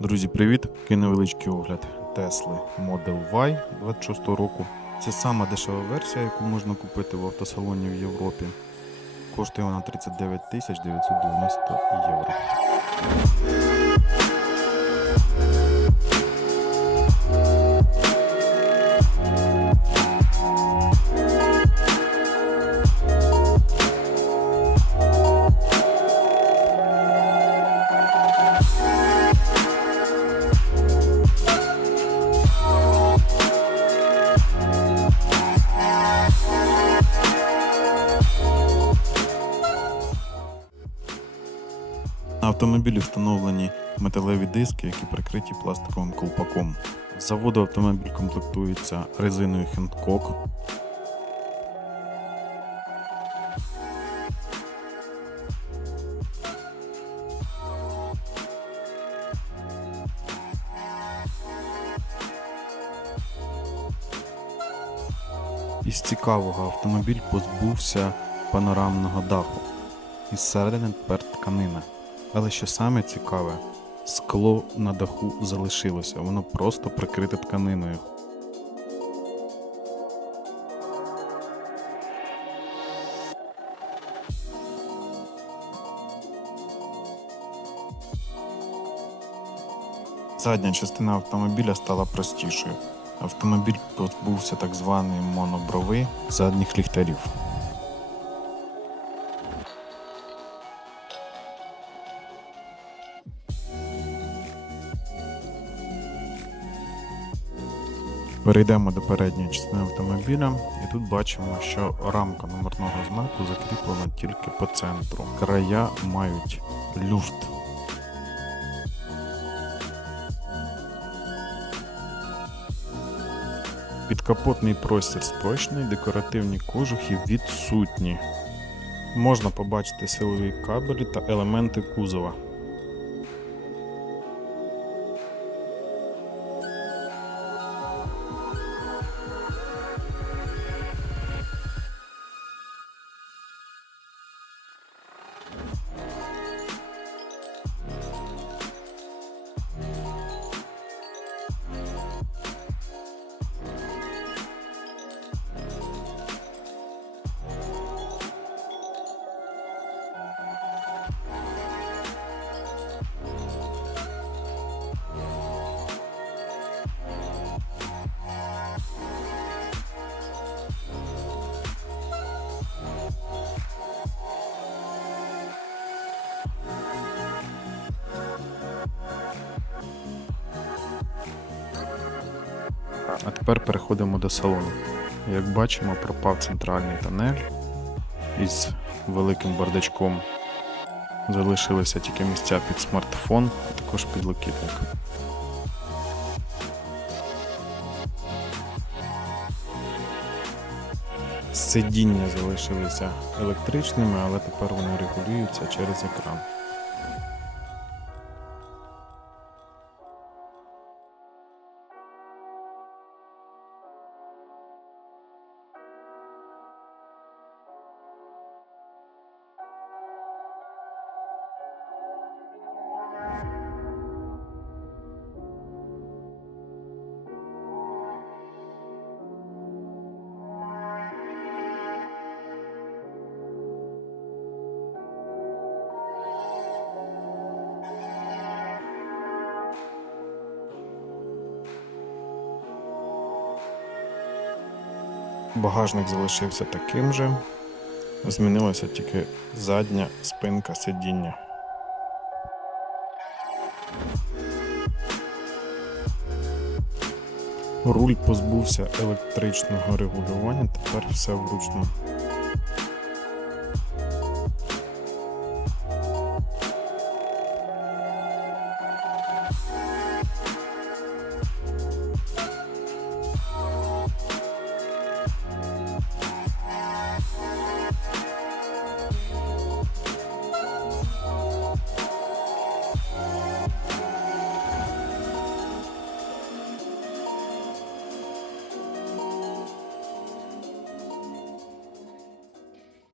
Друзі, привіт! Такий невеличкий огляд Tesla Model Y 26 року. Це сама дешева версія, яку можна купити в автосалоні в Європі. Коштує вона 39 990 євро. Автомобілі встановлені металеві диски, які прикриті пластиковим колпаком. З заводу автомобіль комплектується резиною Hancock. Із цікавого автомобіль позбувся панорамного даху. Із середини тепер тканина. Але що саме цікаве, скло на даху залишилося, воно просто прикрите тканиною. Задня частина автомобіля стала простішою. Автомобіль позбувся так званої моноброви задніх ліхтарів. Перейдемо до передньої частини автомобіля, і тут бачимо, що рамка номерного знаку закріплена тільки по центру. Края мають люфт. Підкапотний простір спрощений, декоративні кожухи відсутні. Можна побачити силові кабелі та елементи кузова. А тепер переходимо до салону. Як бачимо, пропав центральний тонель із великим бардачком. Залишилися тільки місця під смартфон, а також підлокітник. Сидіння залишилися електричними, але тепер вони регулюються через екран. Багажник залишився таким же. Змінилася тільки задня спинка сидіння. Руль позбувся електричного регулювання, тепер все вручну.